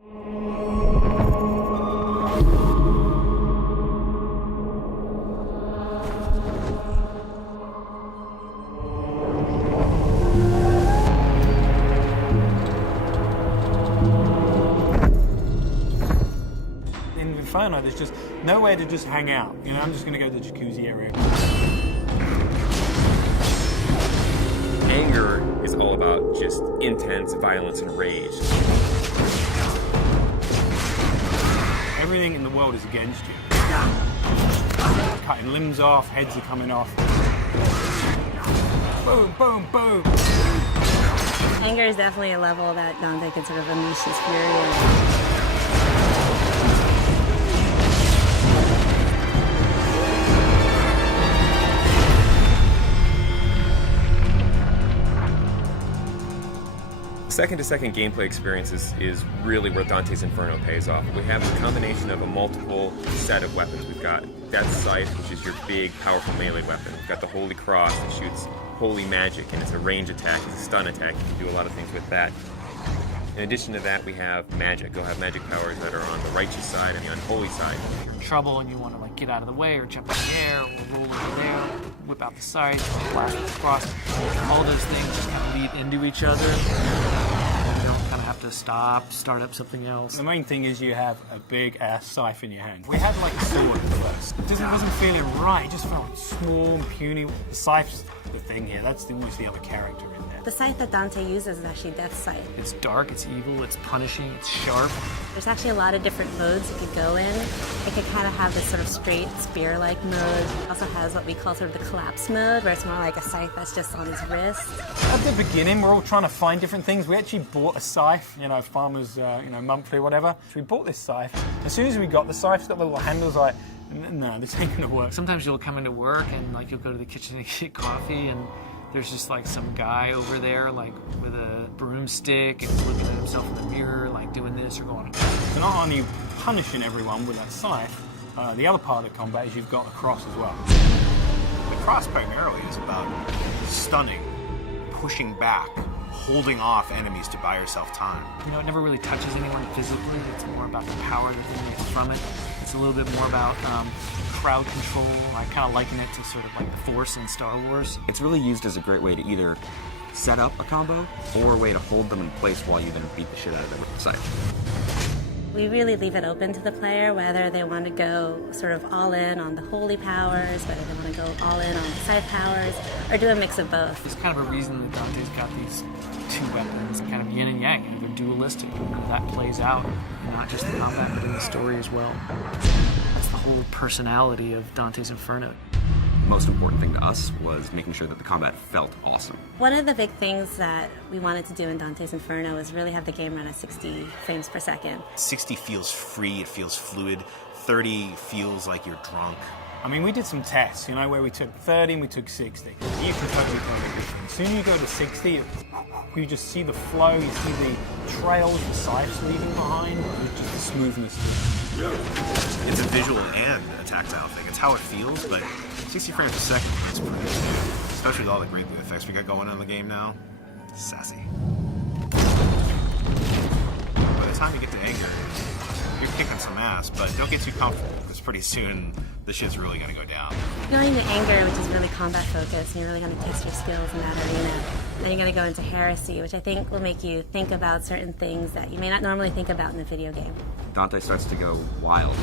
In Inferno, there's just nowhere to just hang out. You know, I'm just gonna go to the jacuzzi area. Anger is all about just intense violence and rage. Everything in the world is against you. Cutting limbs off, heads are coming off. Boom, boom, boom. Anger is definitely a level that Dante can sort of unleash his fury in. Second-to-second gameplay experience is really where Dante's Inferno pays off. We have a combination of a multiple set of weapons. We've got Death's Scythe, which is your big, powerful melee weapon. We've got the Holy Cross that shoots holy magic, and it's a range attack, it's a stun attack. You can do a lot of things with that. In addition to that, we have magic. You'll have magic powers that are on the righteous side and the unholy side. If you're in trouble and you want to like get out of the way or jump in the air or roll over there, whip out the scythe, blast with the cross, all those things just kind of lead into each other. You don't kind of have to start up something else. The main thing is you have a big ass scythe in your hand. We had like a sword at first. It wasn't feeling right. It just felt small and puny. The scythe's the thing here. That's almost the other character in there. The scythe that Dante uses is actually Death's Scythe. It's dark, it's evil, it's punishing, it's sharp. There's actually a lot of different modes it could go in. It could kind of have this sort of straight spear-like mode. It also has what we call sort of the collapse mode, where it's more like a scythe that's just on his wrist. At the beginning, we're all trying to find different things. We actually bought a scythe, you know, farmers, monthly or whatever. So we bought this scythe. As soon as we got the scythe, it's got the little handles like, no, this ain't gonna work. Sometimes you'll come into work and like you'll go to the kitchen and get coffee and there's just like some guy over there like with a broomstick and he's looking at himself in the mirror like doing this or going. So not only punishing everyone with that scythe, the other part of the combat is you've got a cross as well. The cross primarily is about stunning, pushing back, holding off enemies to buy yourself time. You know, it never really touches anyone physically. It's more about the power that they get from it. It's a little bit more about crowd control. I kind of liken it to sort of like the Force in Star Wars. It's really used as a great way to either set up a combo or a way to hold them in place while you then beat the shit out of them with the scythe. We really leave it open to the player whether they want to go sort of all in on the holy powers, whether they want to go all in on the scythe powers, or do a mix of both. There's kind of a reason that Dante's got these two weapons, kind of yin and yang. You know, they're dualistic. And that plays out in not just the combat, but in the story as well. That's the whole personality of Dante's Inferno. The most important thing to us was making sure that the combat felt awesome. One of the big things that we wanted to do in Dante's Inferno was really have the game run at 60 frames per second. 60 feels free, it feels fluid. 30 feels like you're drunk. I mean, we did some tests, you know, where we took 30 and we took 60. You can totally tell the difference. As soon as you go to 60, you just see the flow, you see the trails, the scythes leaving behind, just the smoothness. It's a visual and a tactile thing. It's how it feels, but 60 frames a second is pretty good. Especially with all the great effects we got going on in the game now. Sassy. By the time you get to anger, you're kicking some ass, but don't get too comfortable, because pretty soon the shit's really gonna go down. Going into anger, which is really combat focused, and you're really going to test your skills in that arena. Then you're going to go into heresy, which I think will make you think about certain things that you may not normally think about in a video game. Dante starts to go wild.